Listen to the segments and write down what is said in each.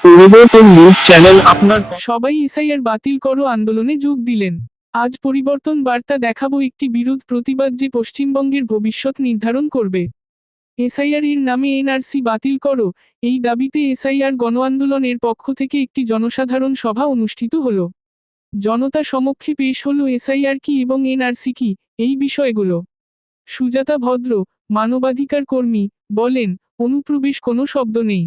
পরিবর্তন news channel আপনার সবাই এসআইআর বাতিল করো আন্দোলনে যোগ দিলেন। আজ পরিবর্তন বার্তা দেখাবো একটি বিরোধ প্রতিবাদ যে পশ্চিমবঙ্গের ভবিষ্যৎ নির্ধারণ করবে। এসআইআর এর নামে এনআরসি বাতিল করো, এই দাবিতে এসআইআর গণ আন্দোলনের পক্ষ থেকে একটি জনসাধারণ সভা অনুষ্ঠিত হল। জনতা সমক্ষে পেশ হলো এসআইআর কি এবং এনআরসি কি, এই বিষয়গুলো। সুজাতা ভদ্র, মানবাধিকার কর্মী, বলেন, অনুপ্রবেশ কোনো শব্দ নেই।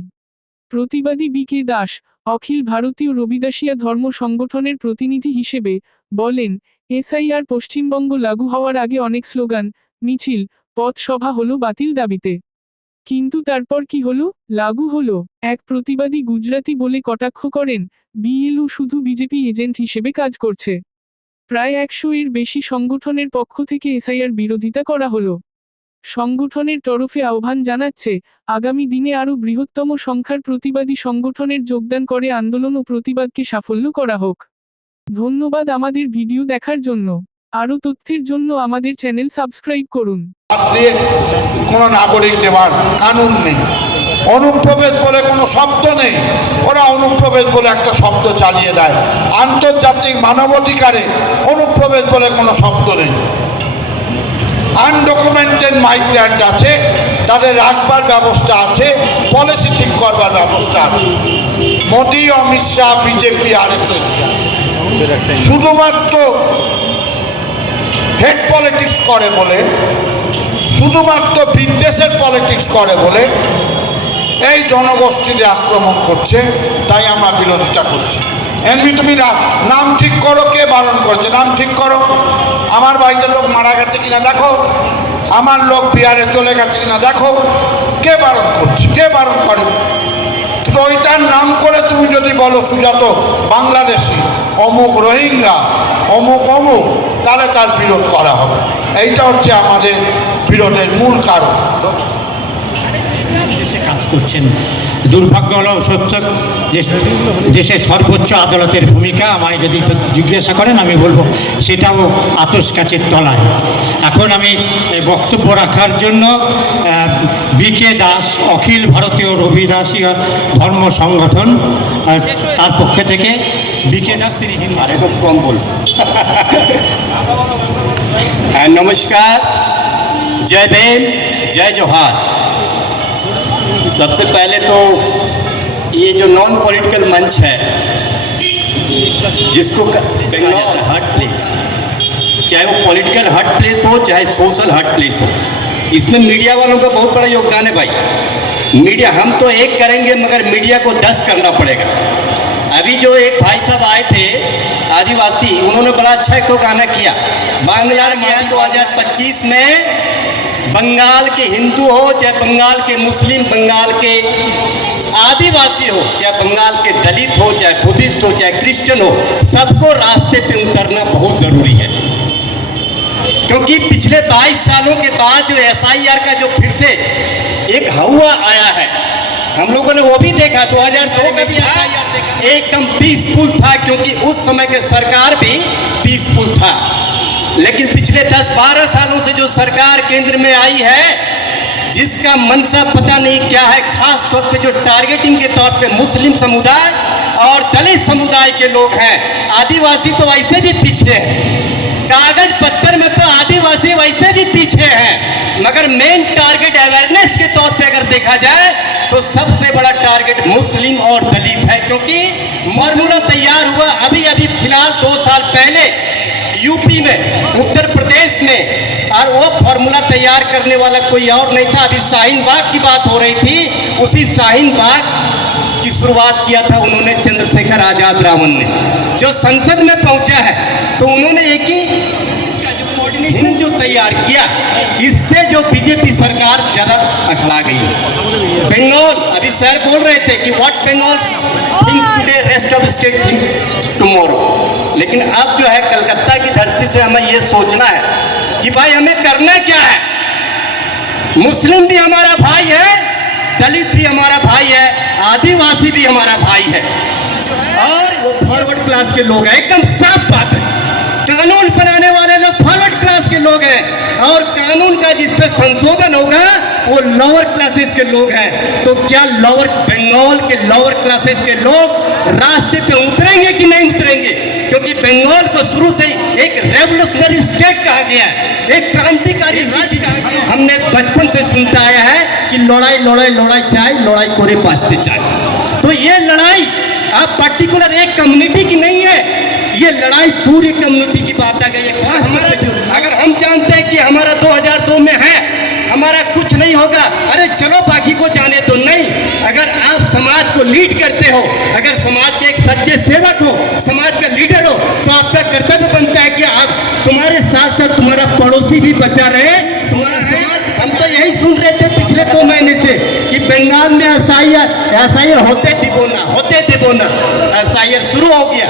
প্রতিবাদী বি কে দাস, অখিল ভারতীয় রবিদাসিয়া ধর্ম সংগঠনের প্রতিনিধি হিসেবে বলেন, এসআইআর পশ্চিমবঙ্গ লাগু হওয়ার আগে অনেক স্লোগান, মিছিল, পথসভা হলো বাতিল দাবিতে। কিন্তু তারপর কি হলো? লাগু হলো। এক প্রতিবাদী গুজরাতি বলে কটাক্ষ করেন, বিএলও শুধু বিজেপি এজেন্ট হিসেবে কাজ করছে। প্রায় একশো এর বেশি সংগঠনের পক্ষ থেকে এসআইআর বিরোধিতা করা হলো। সংগঠনের তরফে আহ্বান জানাচ্ছে, আগামী দিনে আরও বৃহত্তম সংখ্যার প্রতিবাদী সংগঠনের যোগদান করে আন্দোলন ও প্রতিবাদকে সাফল্য করা হোক। ধন্যবাদ আমাদের ভিডিও দেখার জন্য। আরও তথ্যের জন্য আমাদের চ্যানেল সাবস্ক্রাইব করুন। কোনো নাগরিক দেওয়ার কানুন নেই। অনুপ্রবেশ বলে কোনো শব্দ নেই। ওরা অনুপ্রবেশ বলে একটা শব্দ চালিয়ে দেয়। আন্তর্জাতিক মানবাধিকারে অনুপ্রবেশ বলে কোনো শব্দ নেই। আনডকুমেন্টেড মাইগ্রেন্ট আছে, তাদের রাখবার ব্যবস্থা আছে পলিসি ঠিক করবার ব্যবস্থা আছে। Modi Amit Shah, BJP R S S শুধুমাত্র হেড পলিটিক্স করে বলে, শুধুমাত্র বিদ্বেষের পলিটিক্স করে বলে, এই জনগোষ্ঠীর আক্রমণ করছে, তাই আমরা বিরোধিতা করছি। এমনি তুমি নাম ঠিক করো, কে বারণ করছে? নাম ঠিক করো। আমার বাড়িতে লোক মারা গেছে কিনা দেখো। আমার লোক বিহারে চলে গেছে কিনা দেখো। কে বারণ করছে? কে বারণ করে? ওইটার নাম করে তুমি যদি বলো সুজাত বাংলাদেশি, অমুক রোহিঙ্গা, অমুক অমুক, তাহলে তার বিরোধ করা হবে। এইটা হচ্ছে আমাদের বিরোধের মূল কারণ। কাজ করছেন। দুর্ভাগ্য হল সত্য দেশের সর্বোচ্চ আদালতের ভূমিকা আমায় যদি জিজ্ঞাসা করেন, আমি বলব সেটাও আতস কাছের তলায়। এখন আমি বক্তব্য রাখার জন্য বি কে দাস, অখিল ভারতীয় রবি দাসী ধর্ম সংগঠন তার পক্ষে থেকে বি কে দাস তিনি হিন্দু। হ্যাঁ, নমস্কার। জয় দেব জয় জোহার सबसे पहले तो ये जो नॉन पॉलिटिकल मंच है जिसको हट प्लेस चाहे वो पॉलिटिकल हट प्लेस हो चाहे सोशल हट प्लेस हो। इसमें मीडिया वालों का बहुत बड़ा योगदान है भाई। मीडिया हम तो एक करेंगे मगर मीडिया को दस करना पड़ेगा। अभी जो एक भाई साहब आए थे, आदिवासी, उन्होंने बड़ा अच्छा एक तो गाना किया। बांग्ला गया 2025 में, बंगाल के हिंदू हो, चाहे बंगाल के मुस्लिम, बंगाल के आदिवासी हो, चाहे बंगाल के दलित हो, चाहे बुद्धिस्ट हो, चाहे क्रिश्चियन हो, सबको रास्ते पे उतरना बहुत ज़रूरी है। क्योंकि पिछले 22 सालों के बाद जो एसआईआर का जो फिर से एक हवा आया है हम लोगों ने वो भी देखा 2002 में भी एकदम पीसफुल था, क्योंकि उस समय के सरकार भी पीसफुल था। लेकिन पिछले 10-12 सालों से जो सरकार केंद्र में आई है, जिसका मनसा पता नहीं क्या है, खास तौर पे जो टारगेटिंग के तौर पे मुस्लिम समुदाय और दलित समुदाय के लोग हैं। आदिवासी तो ऐसे भी पीछे हैं। कागज़ पत्थर में तो आदिवासी वैसे भी पीछे हैं, मगर मेन टारगेट अवेयरनेस के तौर पे अगर देखा जाए तो सबसे बड़ा टारगेट मुस्लिम और दलित है, क्योंकि फॉर्मूला तैयार हुआ अभी अभी फ़िलहाल दो साल पहले यूपी में, उत्तर प्रदेश में, और वो फॉर्मूला तैयार करने वाला कोई और नहीं था। अभी शाहीन बाग की बात हो रही थी, उसी शाहीन बाग की शुरुआत किया था उन्होंने चंद्रशेखर आज़ाद रावण ने। जो संसद में पहुँचा है तो उन्होंने एक ही कोऑर्डिनेशन जो तैयार किया, इससे जो बीजेपी सरकार ज़्यादा अखड़ा गई बंगाल, अभी सर बोल रहे थे कि what Bengal think today rest of state think tomorrow लेकिन अब जो है, कलकत्ता की धरती से हमें ये सोचना है कि भाई हमें करना क्या है? मुस्लिम भी हमारा भाई है दलित भी हमारा भाई है, आदिवासी भी हमारा भाई है। और वो फॉरवर्ड क्लास के लोग हैं, एकदम साफ़ बात है। कानून बनाने वाले लोग फॉरवर्ड क्लास के लोग हैं। और कानून का जिस पे संशोधन होगा, वो लोअर क्लासेस के लोग हैं। तो क्या लोअर बंगाल के लोअर क्लासेस के लोग रास्ते पे उतरेंगे कि नहीं उतरेंगे? क्योंकि बंगाल को शुरू से ही एक रेवोल्यूशनरी स्टेट कहा गया है एक क्रांतिकारी राज्य कहा गया हमने बचपन से सुनता आया है कि लड़ाई लड़ाई लड़ाई चाहे लड़ाई करे बाँचते चाहे तो ये लड़ाई आप पर्टिकुलर एक कम्युनिटी की नहीं है ये लड़ाई पूरी कम्युनिटी की बात आ गई है। हमारा अगर हम जानते हैं कि हमारा 2002 में है हमारा कुछ नहीं होगा। अरे चलो बाकी को जाने तो नहीं समाज को लीड करते हो, अगर समाज के एक सच्चे सेवक हो, समाज का लीडर हो तो आपका कर्तव्य बनता है कि आप तुम्हारे साथ साथ तुम्हारा पड़ोसी भी बचा रहे। तुम्हारा समाज, हम तो यही सुन रहे थे पिछले दो महीने से कि बंगाल में असाइयर असाइयर होते दिबोना होते दिबोना असाइयर शुरू हो गया।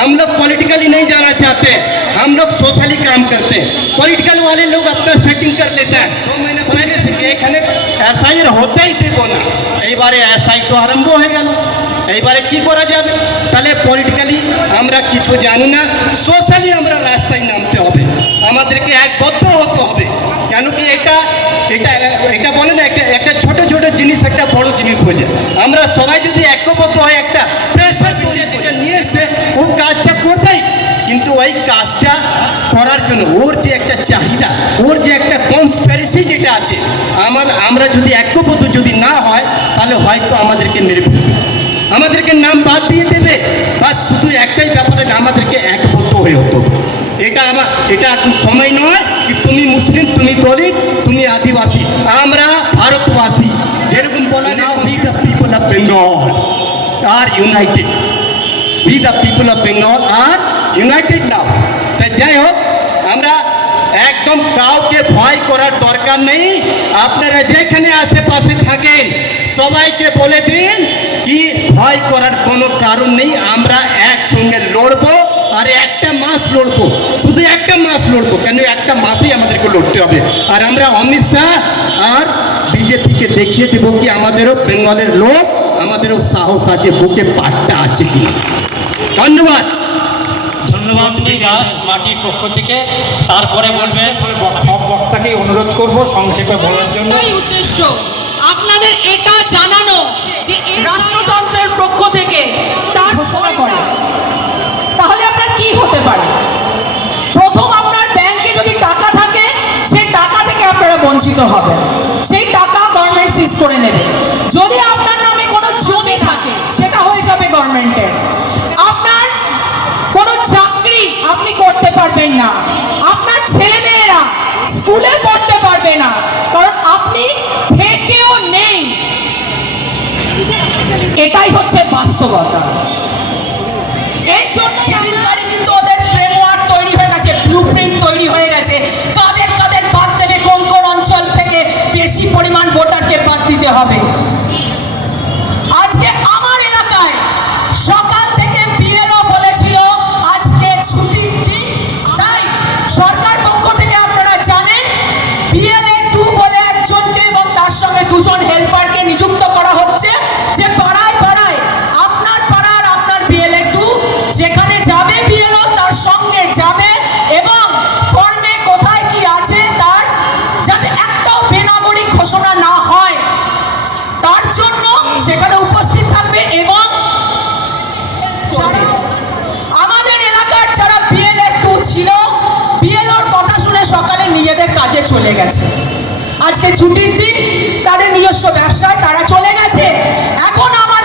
हम लोग पॉलिटिकली नहीं जाना चाहते। हम लोग सोशली काम करते हैं। पॉलिटिकल वाले लोग अपना सेटिंग कर लेते हैं। दो महीने पहले से एक हमें होते ही थे दिबोना এইবারে তো আরম্ভ হয়ে গেল। এইবারে কি করা যাবে? তাহলে পলিটিক্যালি আমরা কিছু জানি না। সোশ্যালি আমরা রাস্তায় নামতে হবে। আমাদেরকে একবদ্ধ হতে হবে। কেন কি এটা এটা এটা বলে না, একটা একটা ছোট ছোট জিনিস, একটা বড় জিনিস হয়ে যায়। আমরা সবাই যদি ঐক্যবদ্ধ হয় একটা প্রেশার তৈরি যেটা নিয়ে এসে ও কাজটা করবেই। কিন্তু ওই কাজটা করার জন্য ওর যে একটা চাহিদা, ওর যে একটা কনস্প্যারেসি যেটা আছে, আমার, আমরা যদি ঐক্যবদ্ধ যদি না হয়, তাহলে হয়তো আমাদেরকে মেরে ফেলবে। আমাদেরকে নাম বাদ দিয়ে দেবে। বা শুধু একটাই ব্যাপারে আমাদেরকে একবদ্ধ হয়ে হতো এটা আমার, এটা এখন সময় নয় কি তুমি মুসলিম, তুমি দলিত, তুমি আদিবাসী। আমরা ভারতবাসী। যেরকম বলা now be the people of Bengal are united be the people of Bengal are united now তাই যাই একদম কাউকে ভয় করার দরকার নেই। আপনারা যেখানে আশেপাশে থাকেন, সবাইকে বলে দিন কি ভয় করার কোনো কারণ নেই। আমরা একসঙ্গে লড়বো আর একটা মাস লড়বো। শুধু একটা মাস লড়বো, কেন একটা মাসেই আমাদেরকে লড়তে হবে। আর আমরা অমিত শাহ আর বিজেপিকে দেখিয়ে দেবো কি আমাদেরও বেঙ্গলের লোক, আমাদেরও সাহস আছে, বুকে পাট্টা আছে কিনা। ধন্যবাদ। ধন্যবাদ বিকাশ মাটির পক্ষ থেকে। তারপরে বলবেন সব বক্তাকে অনুরোধ করব সংক্ষেপে বলার জন্য। উদ্দেশ্য। আপনাদের এটা জানানো যে রাষ্ট্রতন্ত্রের পক্ষ থেকে তার ঘোষণা করে। তাহলে আপনার কি হতে পারে? প্রথম আপনার ব্যাংকে যদি টাকা থাকে সেই টাকা থেকে আপনারা বঞ্চিত হবেন। সেই টাকা গভর্নমেন্ট সিজ করে নেবে। যদি আপনার নামে কোনো জমি থাকে সেটা হয়ে যাবে গভর্নমেন্টের আপনার কোনো চাকরি আপনি করতে পারবেন না। আপনার ছেলে মেয়েরা স্কুলে পড়তে পারবে না, কারণ আপনি থেকেও নেই। এটাই হচ্ছে বাস্তবতা। এর জন্য কিন্তু ওদের তৈরি হয়ে গেছে ব্লু তৈরি হয়ে গেছে। বাদ দেবে কোন কোন অঞ্চল থেকে বেশি পরিমাণ ভোটারকে বাদ দিতে হবে। কাজে চলে গেছে। আজকে ছুটির দিন তাদের নিজস্ব ব্যবসায় তারা চলে গেছে। এখন আমার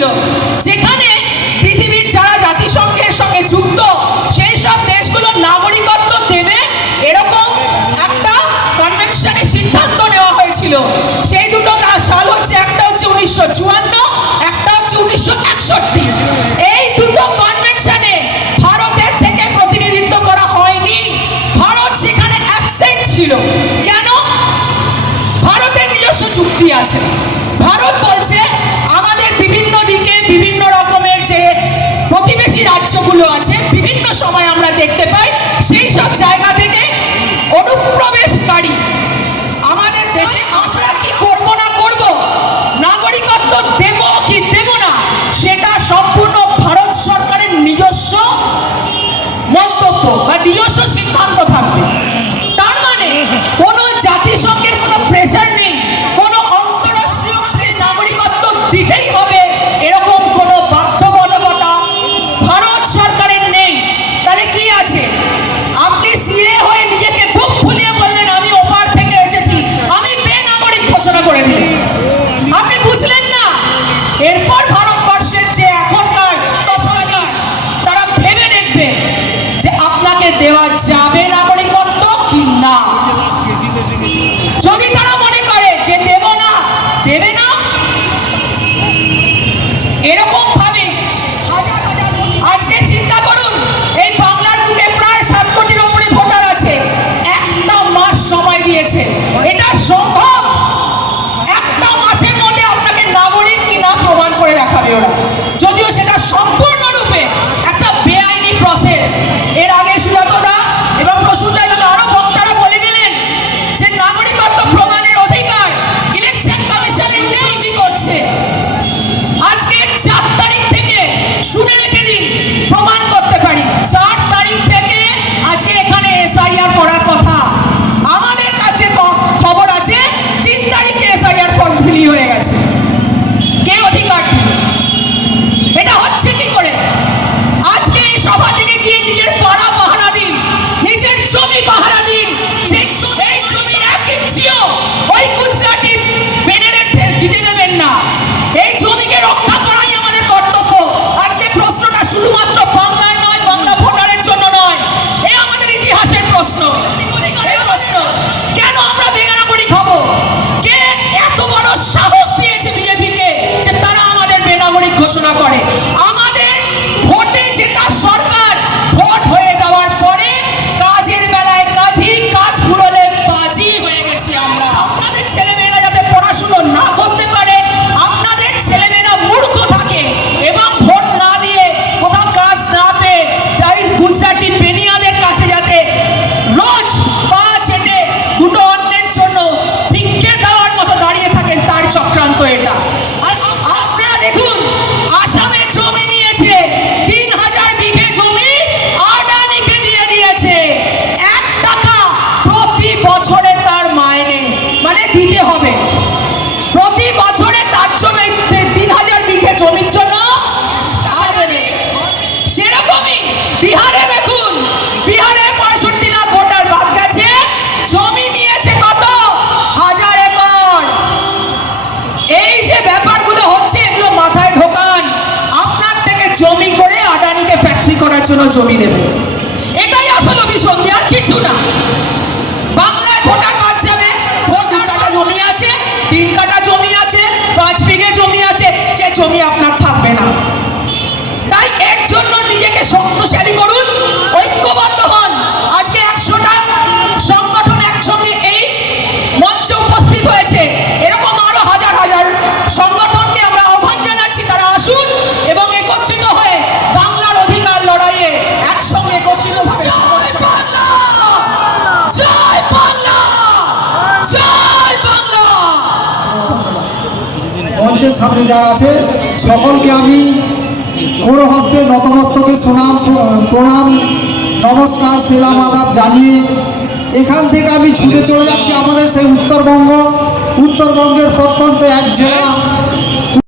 ছিল, যেখানে পৃথিবীর যারা জাতিসংঘের সঙ্গে যুক্ত, সেই সব দেশগুলোর নাগরিকত্ব দেবে এরকম একটা কনভেনশনের সিদ্ধান্ত নেওয়া হয়েছিল। সেই দুটো সাল হচ্ছে, একটা হচ্ছে উনিশশো চুয়ান্ন, একটা হচ্ছে উনিশশো একষট্টি। জন্য জমি দেব এটাই আসল অভিসন্ধি আর কিছু না। বাংলায় ভোটার বাদ যাবে। কাটা জমি আছে, তিন কাটা জমি আছে, পাঁচ বিঘে জমি আছে, সে জমি আপনার থাকবে না। তাই এর জন্য নিজেকে সন্তোষে সামনে যারা আছে, সকলকে আমি গোড় হস্তে নতমস্তকে সোনাম, প্রণাম, নমস্কার, সেলাম আদাব জানিয়ে এখান থেকে আমি ছুটে চলে যাচ্ছি আমাদের সেই উত্তরবঙ্গ। উত্তরবঙ্গের প্রত্যন্ত এক জেলা